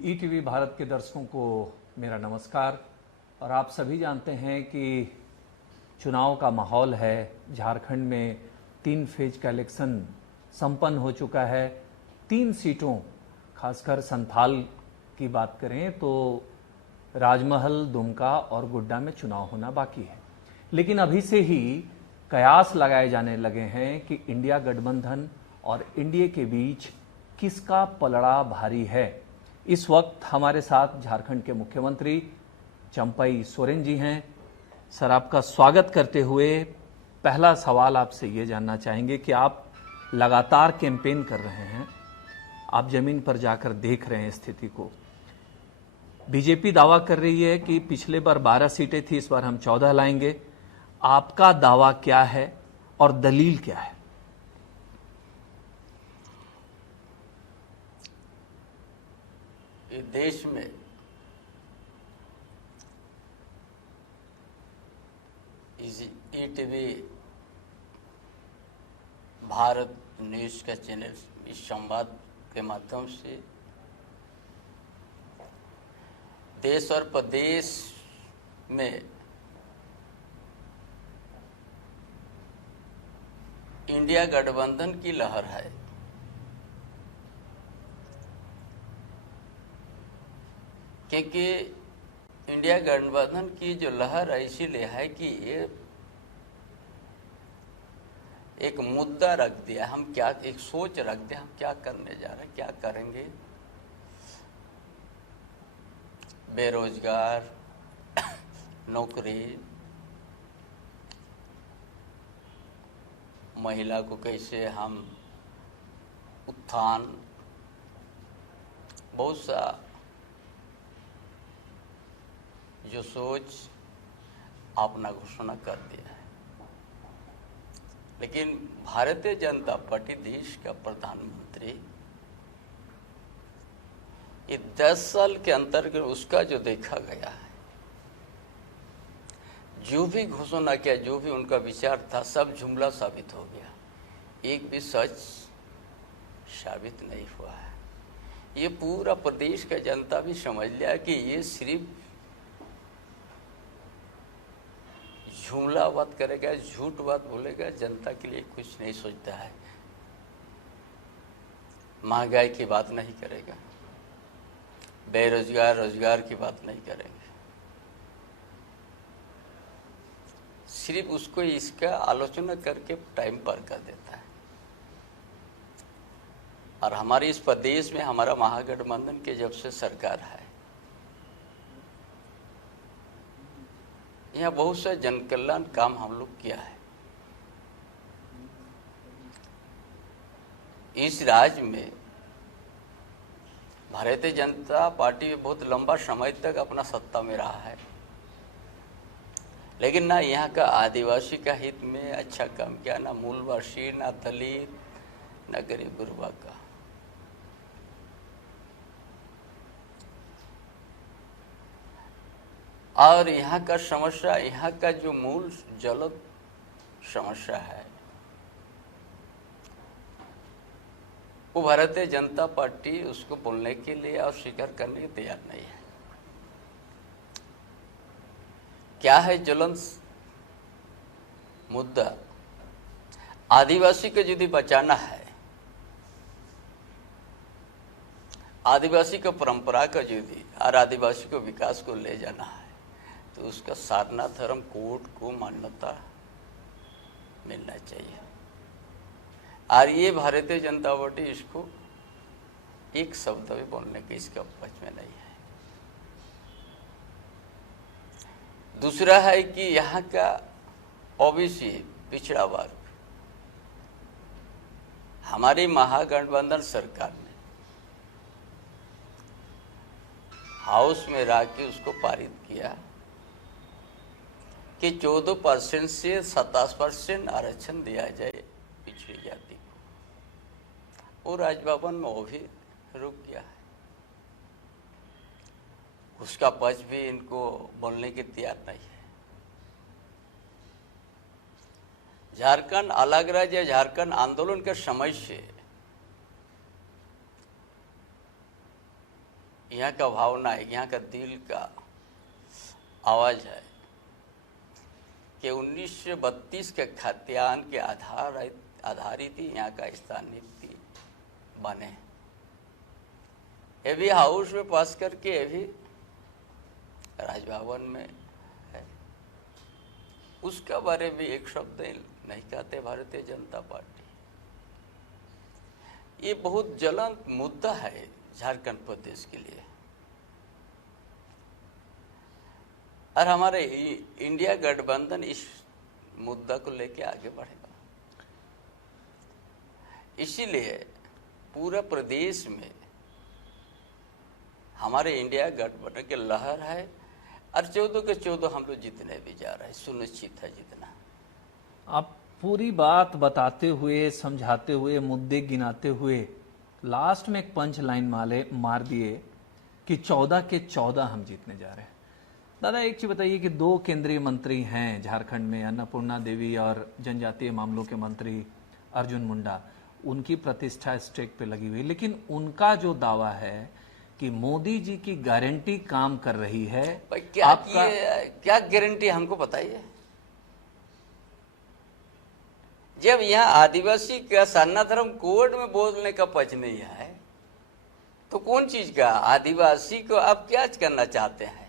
ETV Bharat के दर्शकों को मेरा नमस्कार। और आप सभी जानते हैं कि चुनाव का माहौल है। झारखंड में 3 फेज का इलेक्शन संपन्न हो चुका है। 3 सीटों, खासकर संथाल की बात करें तो राजमहल, दुमका और गोड्डा में चुनाव होना बाकी है। लेकिन अभी से ही कयास लगाए जाने लगे हैं कि इंडिया गठबंधन और एनडीए के बीच किसका पलड़ा भारी है। इस वक्त हमारे साथ झारखंड के मुख्यमंत्री चंपई सोरेन जी हैं। सर, आपका स्वागत करते हुए पहला सवाल आपसे ये जानना चाहेंगे कि आप लगातार कैंपेन कर रहे हैं, आप जमीन पर जाकर देख रहे हैं स्थिति को। बीजेपी दावा कर रही है कि पिछले बार 12 सीटें थी, इस बार हम 14 लाएंगे। आपका दावा क्या है और दलील क्या है? देश में इस ईटीवी भारत न्यूज़ का चैनल इस संवाद के माध्यम से देश और प्रदेश में इंडिया गठबंधन की लहर है। क्योंकि इंडिया गठबंधन की जो लहर है इसीलिए है कि ये एक मुद्दा रख दिया, हम क्या एक सोच रख दिया, हम क्या करने जा रहे हैं, क्या करेंगे। बेरोजगार, नौकरी, महिला को कैसे हम उत्थान, बहुत सा जो सोच अपना घोषणा कर दिया है। लेकिन भारतीय जनता पार्टी देश का प्रधानमंत्री ये 10 साल के अंतर्गत उसका जो देखा गया है, जो भी घोषणा किया, जो भी उनका विचार था, सब जुमला साबित हो गया। एक भी सच साबित नहीं हुआ है। ये पूरा प्रदेश का जनता भी समझ लिया कि ये सिर्फ जुमला बात करेगा, झूठ बात बोलेगा, जनता के लिए कुछ नहीं सोचता है। महंगाई की बात नहीं करेगा, बेरोजगार रोजगार की बात नहीं करेंगे। सिर्फ उसको इसका आलोचना करके टाइम पार कर देता है। और हमारे इस प्रदेश में हमारा महागठबंधन के जब से सरकार है, यहाँ बहुत सा जनकल्याण काम हम लोग किया है। इस राज्य में भारतीय जनता पार्टी बहुत लंबा समय तक अपना सत्ता में रहा है, लेकिन ना यहाँ का आदिवासी का हित में अच्छा काम किया, ना मूलवासी, ना दलित, ना गरीब गुरबा का। और यहाँ का समस्या, यहाँ का जो मूल जलद समस्या है, वो भारतीय जनता पार्टी उसको बोलने के लिए और स्वीकार करने के तैयार नहीं है। क्या है ज्वलंत मुद्दा? आदिवासी को यदि बचाना है, आदिवासी को परंपरा को यदि और आदिवासी को विकास को ले जाना है, तो उसका सारनाथ धर्म कोड को मान्यता मिलना चाहिए। और ये भारतीय जनता पार्टी इसको एक शब्द भी बोलने के इसका पक्ष में नहीं है। दूसरा है कि यहाँ का ओबीसी पिछड़ा वर्ग, हमारी महागठबंधन सरकार ने हाउस में रह के उसको पारित किया कि 14% से 27% आरक्षण दिया जाए पिछड़ी जाति को। वो राजभवन में वो भी रुक गया है। उसका पक्ष भी इनको बोलने के तैयार नहीं है। झारखंड अलग राज्य, झारखंड आंदोलन के समय से यहाँ का भावना है, यहाँ का दिल का आवाज है कि 1932 के खाद्यान्न के आधारित ही यहाँ का स्थान नीति बने। ये भी हाउस में पास करके ये भी राजभवन में है। उसका बारे में एक शब्द नहीं कहते भारतीय जनता पार्टी। ये बहुत ज्वलंत मुद्दा है झारखंड प्रदेश के लिए, और हमारे इंडिया गठबंधन इस मुद्दा को लेके आगे बढ़ेगा। इसीलिए पूरा प्रदेश में हमारे इंडिया गठबंधन की लहर है, और 14 के 14 हम लोग जीतने भी जा रहे हैं, सुनिश्चित है जीतना। आप पूरी बात बताते हुए, समझाते हुए, मुद्दे गिनाते हुए लास्ट में एक पंच लाइन मार दिए कि 14 के 14 हम जीतने जा रहे हैं। दादा एक चीज बताइए कि 2 केंद्रीय मंत्री हैं झारखंड में, अन्नपूर्णा देवी और जनजातीय मामलों के मंत्री अर्जुन मुंडा, उनकी प्रतिष्ठा स्टेक पे लगी हुई, लेकिन उनका जो दावा है कि मोदी जी की गारंटी काम कर रही है। क्या गारंटी हमको बताइए। जब यहाँ आदिवासी का सरना धर्म कोड में बोलने का पक्ष नहीं है, तो कौन चीज का आदिवासी को आप क्या करना चाहते हैं?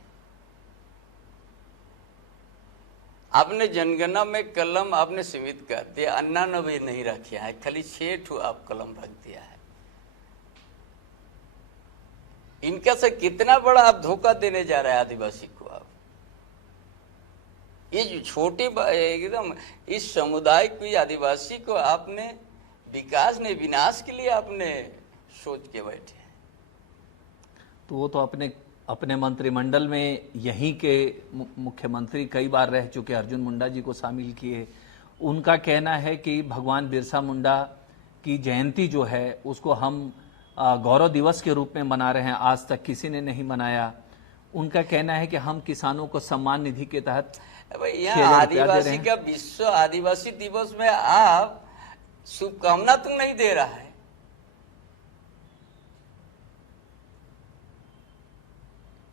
आपने जनगणना में कलम आपने सीमित कर दिया, 99 नहीं रखा है, खाली 6 आप कलम रख दिया है। इनका से कितना बड़ा आप धोखा देने जा रहे हैं आदिवासी को। आप ये जो छोटी एकदम इस समुदाय को, आदिवासी को आपने विकास नहीं विनाश के लिए आपने सोच के बैठे हैं। तो वो तो अपने मंत्रिमंडल में यहीं के मुख्यमंत्री कई बार रह चुके अर्जुन मुंडा जी को शामिल किए। उनका कहना है कि भगवान बिरसा मुंडा की जयंती जो है उसको हम गौरव दिवस के रूप में मना रहे हैं, आज तक किसी ने नहीं मनाया। उनका कहना है कि हम किसानों को सम्मान निधि के तहत यहाँ आदिवासी का विश्व आदिवासी दिवस में आप शुभकामना तो नहीं दे रहा है।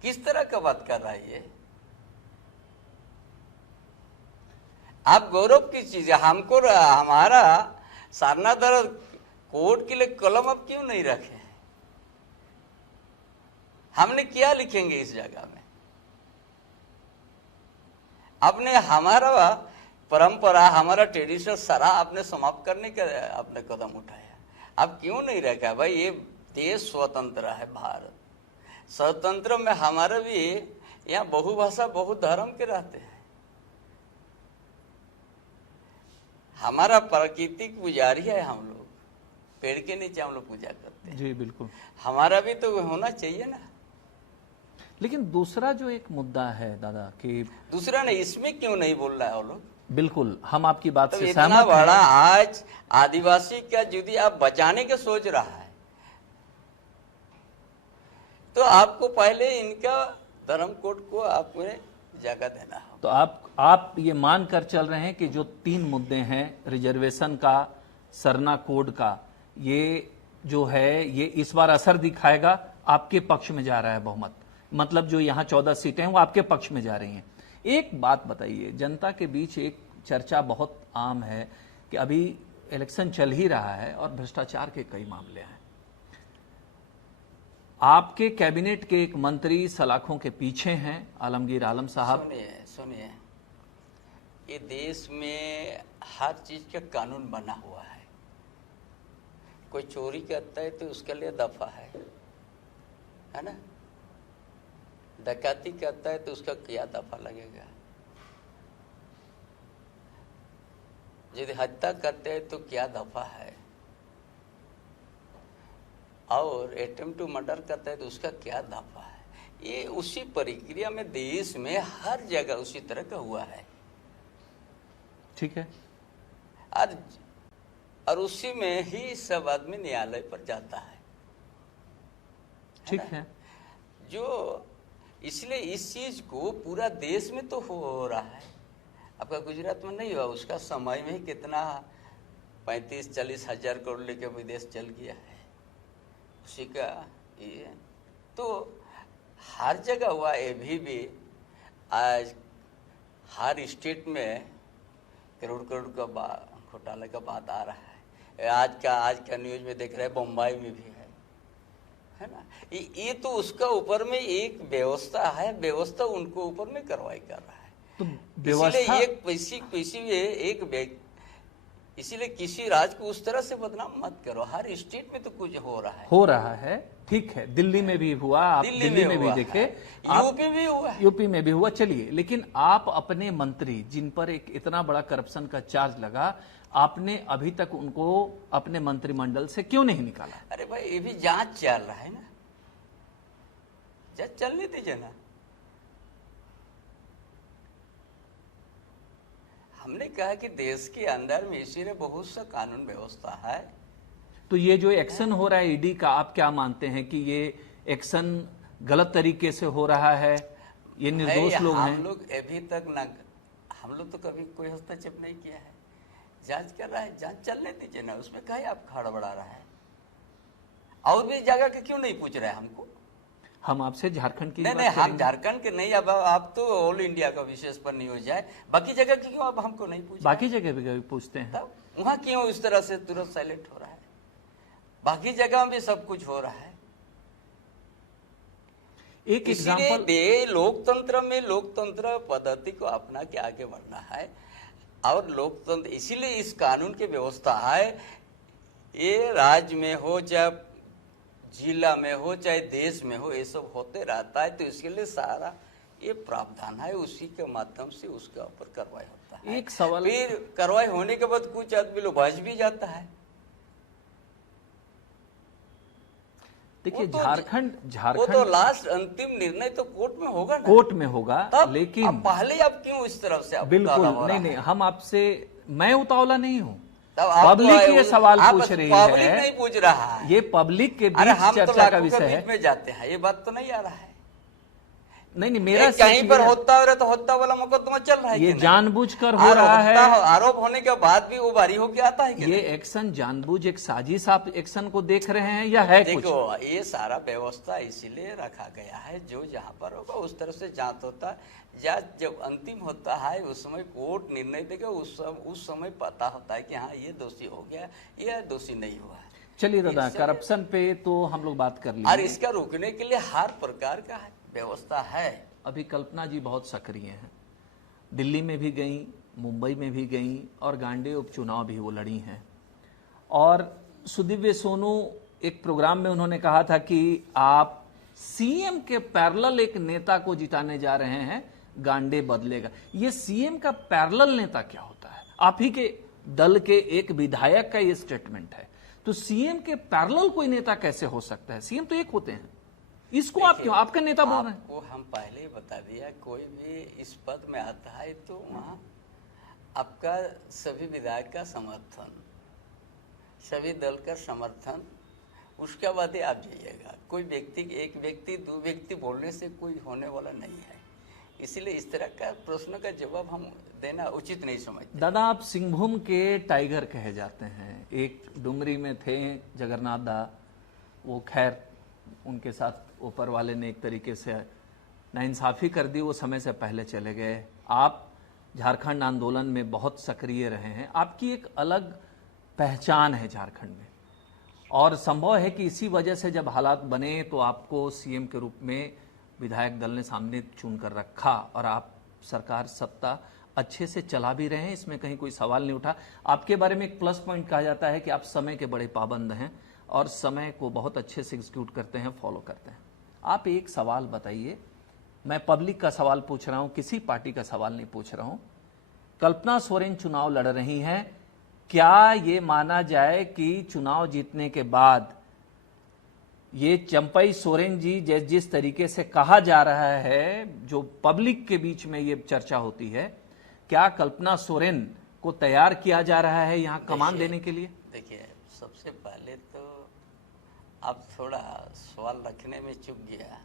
किस तरह का बात कर रहा है ये? आप गौरव की चीज है, हमको हमारा सारना दर कोर्ट के लिए कलम अब क्यों नहीं रखे हैं? हमने क्या लिखेंगे इस जगह में? आपने हमारा परंपरा, हमारा ट्रेडिशन सारा आपने समाप्त करने का आपने कदम उठाया। अब क्यों नहीं रखा भाई? ये देश स्वतंत्र है, भारत स्वतंत्र में हमारा भी यहाँ बहुभाषा बहुधर्म के रहते हैं। हमारा प्राकृतिक पुजारी है, हम लोग पेड़ के नीचे हम लोग पूजा करते हैं। जी बिल्कुल, हमारा भी तो होना चाहिए ना। लेकिन दूसरा जो एक मुद्दा है दादा कि दूसरा नहीं, इसमें क्यों नहीं बोल रहा है वो लोग? बिल्कुल, हम आपकी बात तो से इतना सहमत बड़ा हैं। आज आदिवासी का यदि आप बचाने के सोच रहा है, तो आपको पहले इनका धर्म कोड को आपने जगह देना है। तो आप ये मान कर चल रहे हैं कि जो 3 मुद्दे हैं, रिजर्वेशन का, सरना कोड का, ये जो है ये इस बार असर दिखाएगा, आपके पक्ष में जा रहा है बहुमत, मतलब जो यहाँ 14 सीटें हैं वो आपके पक्ष में जा रही हैं। एक बात बताइए, जनता के बीच एक चर्चा बहुत आम है कि अभी इलेक्शन चल ही रहा है और भ्रष्टाचार के कई मामले हैं। आपके कैबिनेट के एक मंत्री सलाखों के पीछे हैं, आलमगीर आलम साहब। सुनिए, ये देश में हर चीज का कानून बना हुआ है। कोई चोरी करता है तो उसके लिए दफा है ना? डकैती करता है तो उसका क्या दफा लगेगा? यदि हत्या करते हैं तो क्या दफा है? और अटेम्प्ट टू मर्डर करता है तो उसका क्या दफा है? ये उसी प्रक्रिया में देश में हर जगह उसी तरह का हुआ है। ठीक है, और उसी में ही सब आदमी न्यायालय पर जाता है। ठीक है, जो इसलिए इस चीज को पूरा देश में तो हो रहा है। आपका गुजरात में नहीं हुआ? उसका समय में ही कितना 35-40 हजार करोड़ लेके विदेश चल गया है। उसी का ये तो हर जगह हुआ, अभी भी आज हर स्टेट में करोड़ करोड़ का घोटाले का बात आ रहा है। आज का न्यूज में देख रहे हैं, बम्बई में भी है ना। ये तो उसका ऊपर में एक व्यवस्था है, व्यवस्था उनको ऊपर में कार्रवाई कर रहा है। तो इसीलिए किसी राज्य को उस तरह से बदनाम मत करो। हर स्टेट में तो कुछ हो रहा है। ठीक है, दिल्ली में भी हुआ, आप दिल्ली में भी देखे, यूपी भी हुआ, यूपी में भी हुआ। चलिए, लेकिन आप अपने मंत्री जिन पर एक इतना बड़ा करप्शन का चार्ज लगा, आपने अभी तक उनको अपने मंत्रिमंडल से क्यों नहीं निकाला? अरे भाई, ये भी जांच चल रहा है ना, जांच चलने दीजिए ना। हमने कहा कि देश के अंदर में इसीलिए बहुत सा कानून व्यवस्था है। तो ये जो एक्शन हो रहा है ईडी का, आप क्या मानते हैं कि ये एक्शन गलत तरीके से हो रहा है? ये निर्दोष लोग हैं। हम लोग अभी तक ना, हम लोग तो कभी कोई हस्तक्षेप नहीं किया है। जांच कर रहा है, जांच चलने दीजिए ना, उसमें कहीं आप खड़बड़ा रहा है। और भी जगह के क्यों नहीं पूछ रहे हैं हमको? हम आपसे झारखंड की नहीं, हम झारखंड के नहीं, अब आप तो ऑल इंडिया का विशेष पर नहीं हो जाए, बाकी जगह की क्यों आप हमको नहीं पूछ? बाकी जगह भी पूछते हैं, तब वहां क्यों इस तरह से तुरंत साइलेंट हो रहा है? बाकी जगह में सब कुछ हो रहा है। एक एग्जांपल, लोकतंत्र में लोकतंत्र पद्धति को अपना के आगे बढ़ना है। और लोकतंत्र इसीलिए इस कानून की व्यवस्था है। ये राज्य में हो, चाहे जिला में हो, चाहे देश में हो, ये सब होते रहता है। तो इसके लिए सारा ये प्रावधान है, उसी के माध्यम से उसके ऊपर कार्रवाई होता है। एक सवाल, फिर कार्रवाई होने के बाद कुछ आदमी लोग बच भी जाता है। देखिए, झारखंड वो तो लास्ट अंतिम निर्णय तो कोर्ट में होगा ना, कोर्ट में होगा। लेकिन पहले आप क्यों इस तरफ से? बिल्कुल नहीं, हम आपसे, मैं उतावला नहीं हूँ, पब्लिक ये सवाल पूछ रही है। पब्लिक नहीं पूछ रहा है, ये पब्लिक के बीच चर्चा का विषय है। में जाते हैं, ये बात तो नहीं आ रहा है। नहीं, मेरा कहीं पर होता है तो होता वाला मुकदमा चल रहा है। ये जानबूझकर हो रहा है। आरोप होने के बाद भी वो बारी होके आता है। ये एक्शन जानबूझ एक साजिश आप एक्शन को देख रहे हैं या है कुछ? देखो, ये सारा व्यवस्था इसीलिए रखा गया है, जो जहाँ पर होगा उस तरह से जांच होता है। जांच जब अंतिम होता है, उस समय कोर्ट निर्णय देगा। उस समय पता होता है कि हाँ, ये दोषी हो गया, ये दोषी नहीं हुआ है। चलिए दादा, करप्शन पे तो हम लोग बात कर लेंगे, और इसका रोकने के लिए हर प्रकार का व्यवस्था है। अभी कल्पना जी बहुत सक्रिय हैं, दिल्ली में भी गई, मुंबई में भी गई, और गांडे उपचुनाव भी वो लड़ी हैं। और सुदिव्य सोनू एक प्रोग्राम में उन्होंने कहा था कि आप सीएम के पैरेलल एक नेता को जिताने जा रहे हैं, गांडे बदलेगा। ये सीएम का पैरेलल नेता क्या होता है? आप ही के दल के एक विधायक का ये स्टेटमेंट है, तो सीएम के पैरेलल कोई नेता कैसे हो सकता है? सीएम तो एक होते हैं, इसको आप क्यों आपका नेता बोल रहे हैं? आपको हम पहले ही बता दिया, कोई भी इस पद में आता है तो वहाँ आपका सभी विधायक का समर्थन, सभी दल का समर्थन, उसके बाद ही आप जाइएगा। कोई व्यक्ति, एक व्यक्ति, दो व्यक्ति बोलने से कोई होने वाला नहीं है। इसलिए इस तरह का प्रश्न का जवाब हम देना उचित नहीं समझते। दादा, आप सिंहभूम के टाइगर कहे जाते हैं। एक डुमरी में थे जगन्नाथ दा, वो खैर उनके साथ ऊपर वाले ने एक तरीके से नाइंसाफी कर दी, वो समय से पहले चले गए। आप झारखंड आंदोलन में बहुत सक्रिय रहे हैं, आपकी एक अलग पहचान है झारखंड में, और संभव है कि इसी वजह से जब हालात बने तो आपको सीएम के रूप में विधायक दल ने सामने चुन कर रखा, और आप सरकार सत्ता अच्छे से चला भी रहे हैं, इसमें कहीं कोई सवाल नहीं उठा। आपके बारे में एक प्लस पॉइंट कहा जाता है कि आप समय के बड़े पाबंद हैं और समय को बहुत अच्छे से एग्जीक्यूट करते हैं, फॉलो करते हैं। आप एक सवाल बताइए, मैं पब्लिक का सवाल पूछ रहा हूं, किसी पार्टी का सवाल नहीं पूछ रहा हूं। कल्पना सोरेन चुनाव लड़ रही हैं, क्या ये माना जाए कि चुनाव जीतने के बाद ये चंपई सोरेन जी जिस तरीके से कहा जा रहा है, जो पब्लिक के बीच में ये चर्चा होती है, क्या कल्पना सोरेन को तैयार किया जा रहा है यहाँ कमान देने के लिए? देखिए, सबसे पहले तो आप थोड़ा सवाल रखने में चूक गया।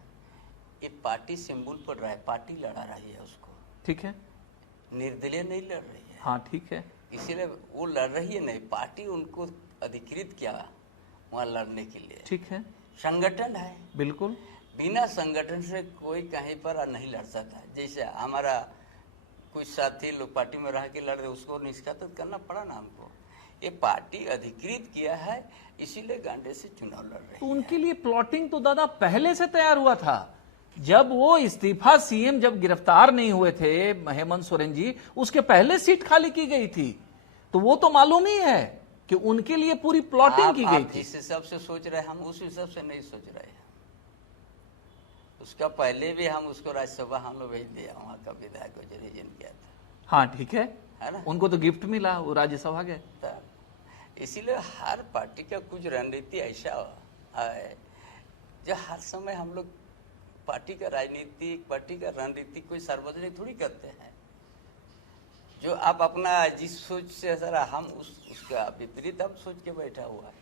ये पार्टी सिंबल पर रहा है, पार्टी लड़ा रही है उसको, ठीक है, निर्दलीय नहीं लड़ रही है। हाँ ठीक है, इसीलिए वो लड़ रही है नहीं, पार्टी उनको अधिकृत किया वहाँ लड़ने के लिए, ठीक है, संगठन है। बिल्कुल। बिना संगठन से कोई कहीं पर नहीं लड़ सकता। जैसे हमारा कुछ साथी लोग पार्टी में रह के लड़ रहे, उसको निष्कासित करना पड़ा ना हमको। ये पार्टी अधिकृत किया है, इसीलिए गांडे से चुनाव लड़ रहे तो हैं। उनके लिए प्लॉटिंग तो दादा पहले से तैयार हुआ था। जब वो इस्तीफा सीएम जब गिरफ्तार नहीं हुए थे हेमंत सोरेन जी, उसके पहले सीट खाली की गई थी। तो वो तो मालूम ही है कि उनके लिए पूरी प्लॉटिंग की गई आप थी। जिस हिसाब से सोच रहे हैं, हम उस हिसाब से नहीं सोच रहे हैं। उसका पहले भी हम उसको राज्यसभा हम लोग भेज दिया, वहाँ का विधायक को जो रिजन किया था। हाँ ठीक है ना, उनको तो गिफ्ट मिला, वो राज्यसभा गए। इसीलिए हर पार्टी का कुछ रणनीति ऐसा है जो हर समय हम लोग पार्टी का राजनीति, पार्टी का रणनीति कोई सार्वजनिक थोड़ी करते हैं। जो आप अपना जिस सोच से सर हम उसका विपरीत आप सोच के बैठा हुआ है।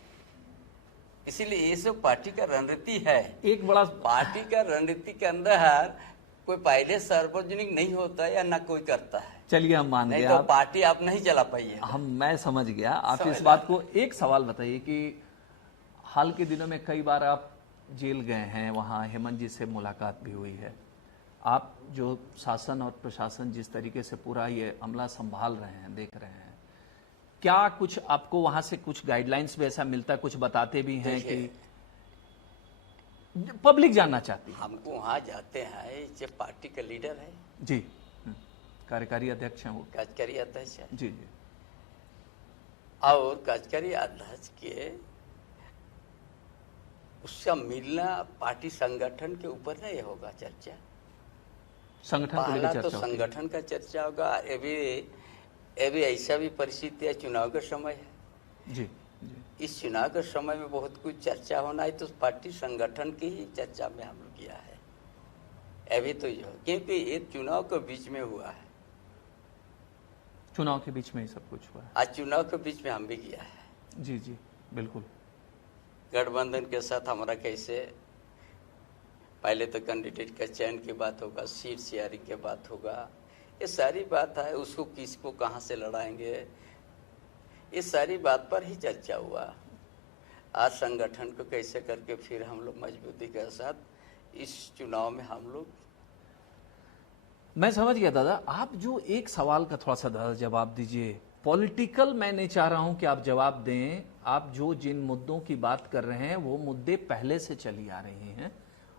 इसीलिए ये सब पार्टी का रणनीति है। एक बड़ा पार्टी का रणनीति के अंदर कोई पहले सार्वजनिक नहीं होता या ना कोई करता है। चलिए हम मान नहीं गए, तो पार्टी आप नहीं चला पाइए। मैं समझ गया आप इस बात को। एक सवाल बताइए कि हाल के दिनों में कई बार आप जेल गए हैं, वहाँ हेमंत जी से मुलाकात भी हुई है। आप जो शासन और प्रशासन जिस तरीके से पूरा ये अमला संभाल रहे हैं, देख रहे हैं, क्या कुछ आपको वहां से कुछ गाइडलाइंस भी ऐसा मिलता है, कुछ बताते भी हैं कि पब्लिक जानना चाहती है? हमको वहाँ जाते हैं, जो पार्टी का लीडर है जी, कार्यकारी अध्यक्ष हैं वो, कार्यकारी अध्यक्ष है जी जी, और कार्यकारी अध्यक्ष के उसका मिलना पार्टी संगठन के ऊपर नहीं होगा चर्चा। संगठन को लेकर पहला तो चर्चा होती है। संगठन का चर्चा होगा। ये भी ऐसा भी परिस्थिति है, चुनाव का समय है। जी जी, इस चुनाव के समय में बहुत कुछ चर्चा होना है, तो पार्टी संगठन की ही चर्चा में हम लोग किया है अभी तो जो, क्योंकि ये चुनाव के बीच में हुआ है। चुनाव के बीच में ही सब कुछ हुआ है। आज चुनाव के बीच में हम भी किया है। जी जी बिल्कुल। गठबंधन के साथ हमारा कैसे, पहले तो कैंडिडेट का चयन की बात होगा, सीट शेयरिंग की बात होगा, ये सारी बात है। उसको किसको कहाँ से लड़ाएंगे, इस सारी बात पर ही चर्चा हुआ। आज संगठन को कैसे करके फिर हम लोग मजबूती के साथ इस चुनाव में हम लोग। मैं समझ गया दादा। आप जो एक सवाल का थोड़ा सा दादा जवाब दीजिए। पॉलिटिकल मैं नहीं चाह रहा हूं कि आप जवाब दें। आप जो जिन मुद्दों की बात कर रहे हैं वो मुद्दे पहले से चली आ रही हैं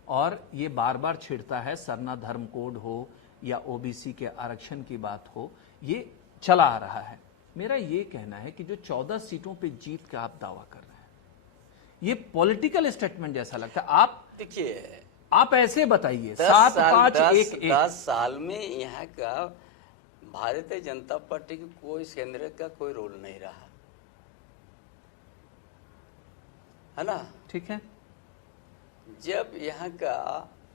और ये बार बार छिड़ता है। सरना धर्म कोड हो या ओबीसी के आरक्षण की बात हो, ये चला आ रहा है। मेरा ये कहना है कि जो 14 सीटों पे जीत का आप दावा कर रहे हैं, ये पॉलिटिकल स्टेटमेंट जैसा लगता है। आप देखिए, आप ऐसे बताइए 7 5 1 1 10 साल में यहाँ का भारतीय जनता पार्टी की कोई केंद्र का कोई रोल नहीं रहा है ना। ठीक है। जब यहाँ का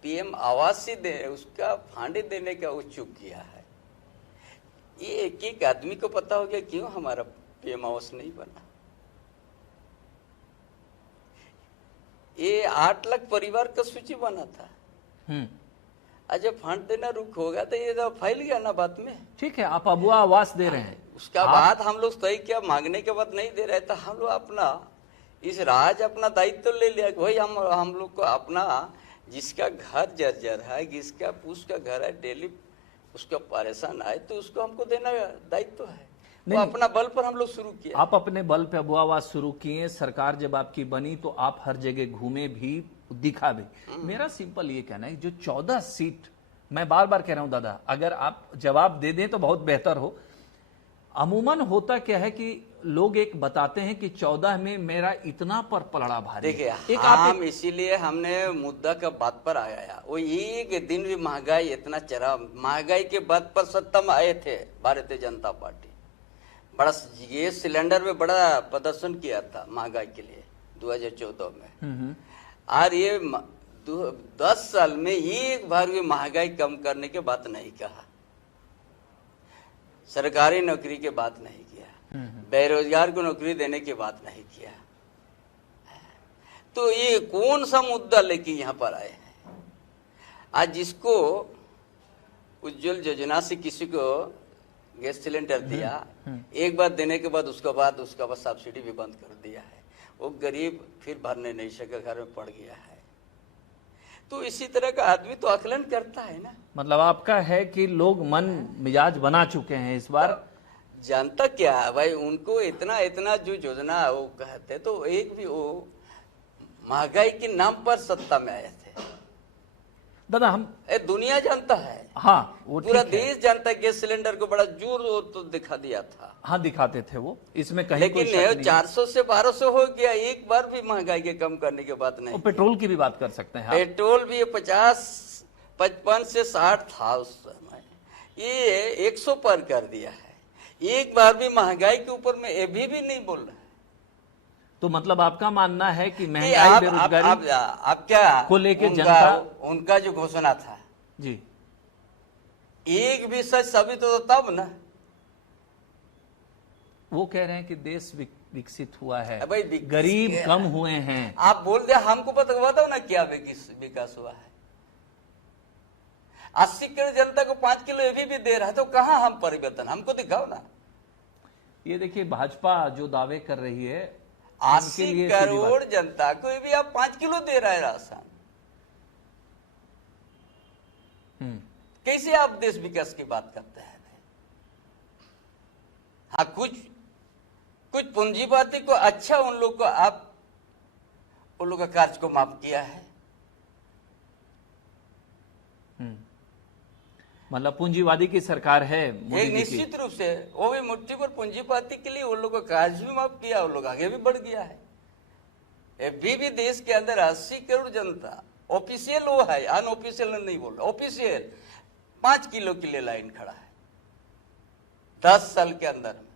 पीएम आवास दे उसका फंड देने का वो चूक किया है। ये एक एक आदमी को पता हो गया क्यों हमारा पीएम आवास नहीं बना। ये 8 लाख परिवार का सूची बना था। आज जब फंड देना रुक होगा तो ये तो फैल गया ना बात में। ठीक है, आप अबुआ आवास दे रहे हैं। उसका बाद हम लोग तय क्या मांगने के बाद नहीं दे रहे थे। हम लोग अपना इस राज अपना दायित्व ले लिया। भाई हम लोग को अपना जिसका घर जर्जर है, जिसका उसका घर है, डेली उसका परेशान आए तो उसको हमको देना दायित्व है। वो अपना बल पर हम लोग शुरू किया। आप अपने बल पे अबुआ आवास शुरू किए। सरकार जब आपकी बनी तो आप हर जगह घूमे भी, दिखा भी। मेरा सिंपल ये कहना है, जो 14 सीट, मैं बार बार कह रहा हूं दादा, अगर आप जवाब दे दें तो बहुत बेहतर हो। अमूमन होता क्या है कि लोग एक बताते हैं कि 14 में मेरा इतना पर पलड़ा भारी। देखिए, हम इसीलिए हमने मुद्दा का बात पर आया। वो एक दिन भी महंगाई इतना चढ़ा, महंगाई के बात पर सत्ता में आए थे भारतीय जनता पार्टी। बड़ा गैस सिलेंडर में बड़ा प्रदर्शन किया था महंगाई के लिए 2014 में। और ये 10 साल में एक बार भी महंगाई कम करने की बात नहीं कहा, सरकारी नौकरी की बात नहीं किया, बेरोजगार को नौकरी देने की बात नहीं किया। तो ये कौन सा मुद्दा लेके यहाँ पर आए हैं? आज जिसको उज्जवल योजना से किसी को गैस सिलेंडर दिया, एक बार देने के बाद उसका सब्सिडी भी बंद कर दिया है। वो गरीब फिर भरने नहीं सका, घर में पड़ गया है। तो इसी तरह का आदमी तो आकलन करता है ना। मतलब आपका है कि लोग मन मिजाज बना चुके हैं इस बार। जनता क्या है भाई, उनको इतना इतना जो योजना है वो कहते, तो एक भी वो महंगाई के नाम पर सत्ता में आए थे। दादा हम दुनिया जानता है, हाँ वो पूरा ठीक है। देश जानता है। गैस सिलेंडर को बड़ा जोर वो तो दिखा दिया था, हाँ दिखाते थे वो, इसमें कहीं लेकिन कोई शक नहीं है। 400 से 1200 हो गया, एक बार भी महंगाई के कम करने की बात नहीं। और पेट्रोल की भी बात कर सकते हैं आप। पेट्रोल भी 55 से 60 था उस समय, ये 100 पर कर दिया है। एक बार भी महंगाई के ऊपर में ये भी नहीं बोल रहा है। तो मतलब आपका मानना है कि कि महंगाई बेरोजगारी आप क्या को लेके जनता उनका जो घोषणा था जी एक भी सच साबित हो तब ना। वो कह रहे हैं कि देश विकसित हुआ है, भाई विकसित गरीब है। कम हुए हैं। आप बोल दे, हमको बताओ ना क्या विकास हुआ है। 80 करोड़ जनता को 5 किलो ये भी दे रहा है, तो कहाँ हम परिवर्तन, हमको दिखाओ ना। ये देखिए भाजपा जो दावे कर रही है, 80 करोड़ जनता को ये भी आप 5 किलो दे रहा है राशन। कैसे आप देश विकास की बात करते हैं? हाँ, कुछ पूंजीवादी को अच्छा, उन लोग को आप उन लोग का कार्य को माफ किया है। मतलब पूंजीवादी की सरकार है मोदी एक जी की। निश्चित रूप से वो भी मुट्ठी पर पूंजीवादी के लिए उन लोग का कार्य भी माफ किया, उन लोग आगे भी बढ़ गया है। अभी भी देश के अंदर 80 करोड़ जनता, ऑफिशियल वो है, अनऑफिशियल नहीं बोल रहा, ऑफिशियल 5 किलो के लिए लाइन खड़ा है 10 साल के अंदर में,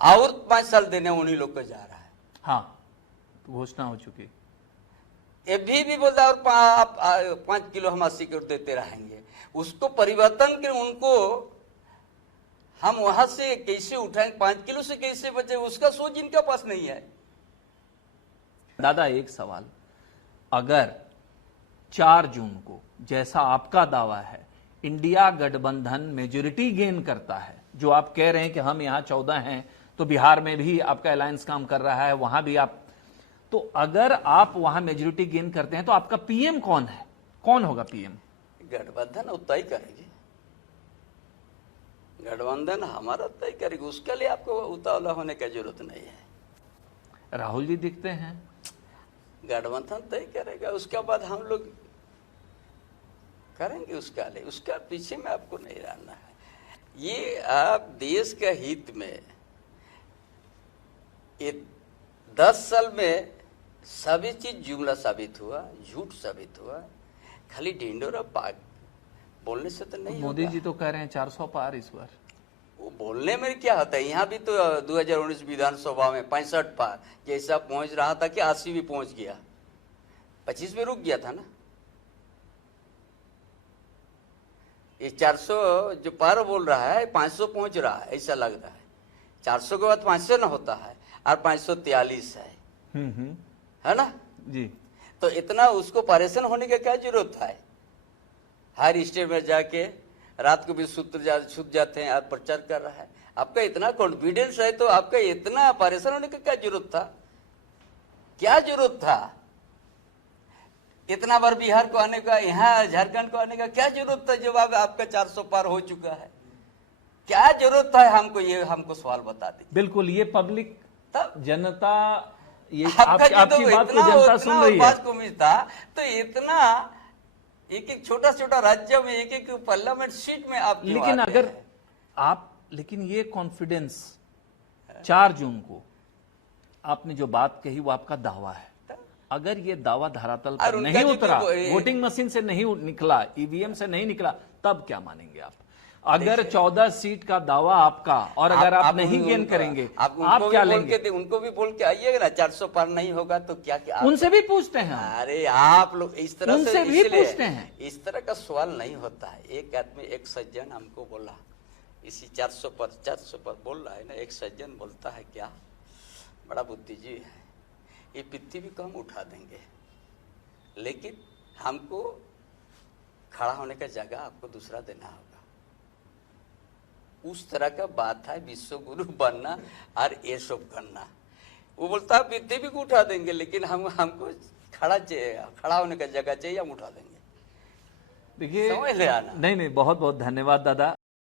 और 5 साल देने उन्हीं लोग को जा रहा है। हाँ घोषणा हो चुकी। ये भी बोलता है और 5 किलो हम 80 करोड़ देते रहेंगे। उसको परिवर्तन के उनको हम वहां से कैसे उठाएंगे, 5 किलो से कैसे बचे, उसका सोच इनके पास नहीं है। दादा एक सवाल, अगर 4 जून को जैसा आपका दावा है इंडिया गठबंधन मेजोरिटी गेन करता है, जो आप कह रहे हैं कि हम यहाँ 14 हैं, तो बिहार में भी आपका अलायंस काम कर रहा है, वहां भी आप, तो अगर आप वहां मेजोरिटी गेन करते हैं तो आपका पीएम कौन है, कौन होगा पीएम? गठबंधन उतना ही करेगी, गठबंधन हमारा तय करेगी, उसके लिए आपको उतावला होने की जरूरत नहीं है। राहुल जी दिखते हैं, गठबंधन तय करेगा, उसके बाद हम लोग करेंगे उसका लिए, उसका पीछे में आपको नहीं रहना है। ये आप देश के हित में, ये 10 साल में सभी चीज जुमला साबित हुआ, झूठ साबित हुआ, खाली ढिंडोरा पाक बोलने से तो नहीं मोदी होगा। जी तो कह रहे हैं 400 पार इस बार। वो बोलने में क्या होता है, यहाँ भी तो 2019 विधानसभा में 65 पार जैसा पहुंच रहा था कि 80 भी पहुंच गया, 25 में रुक गया था ना। ये 400 जो पार बोल रहा है 500 पहुंच रहा है, ऐसा लग रहा है। 400 के बाद 500 ना होता है, और 543 है। है ना जी। तो इतना उसको परेशान होने की क्या जरूरत है? हर स्टेट में जाके रात को भी सुत जाते हैं और प्रचार कर रहा है। आपका इतना कॉन्फिडेंस है तो आपका इतना परेशान होने की क्या जरूरत था? क्या जरूरत था? इतना बार बिहार को आने का, यहाँ झारखंड को आने का क्या जरूरत था जब आपका 400 पार हो चुका है? क्या जरूरत था हमको, ये हमको सवाल बता दी। बिल्कुल, ये पब्लिक जनता, ये आपकी बात को जनता सुन रही है। को मिलता तो इतना एक छोटा छोटा राज्य में एक पार्लियामेंट सीट में आप, लेकिन अगर आप, लेकिन ये कॉन्फिडेंस 4 जून को आपने जो बात कही वो आपका दावा है, अगर ये दावा धरातल पर नहीं उतरा, वोटिंग मशीन से नहीं निकला, ईवीएम से नहीं निकला, तब क्या मानेंगे आप? अगर 14 सीट का दावा आपका, और अगर आप नहीं गेन करेंगे, आप क्या लेंगे? उनको भी बोल के आइएगा ना, 400 पार नहीं होगा तो क्या क्या? उनसे भी पूछते हैं। अरे आप लोग इस तरह उनसे भी पूछते हैं। इस तरह का सवाल नहीं होता है। एक आदमी, एक सज्जन हमको बोला, इसी 400 पर बोल रहा है ना, एक सज्जन बोलता है क्या, बड़ा बुद्धिजीवी है, ये पृथ्वी को हम उठा देंगे, लेकिन हमको खड़ा होने का जगह आपको दूसरा देना होगा। उस तरह का बात है, विश्व गुरु बनना और ये सब करना। वो बोलता है पृथ्वी को उठा देंगे, लेकिन हमको खड़ा होने का जगह चाहिए, हम उठा देंगे। देखिए समझ ले आना। नहीं नहीं, बहुत बहुत धन्यवाद दादा।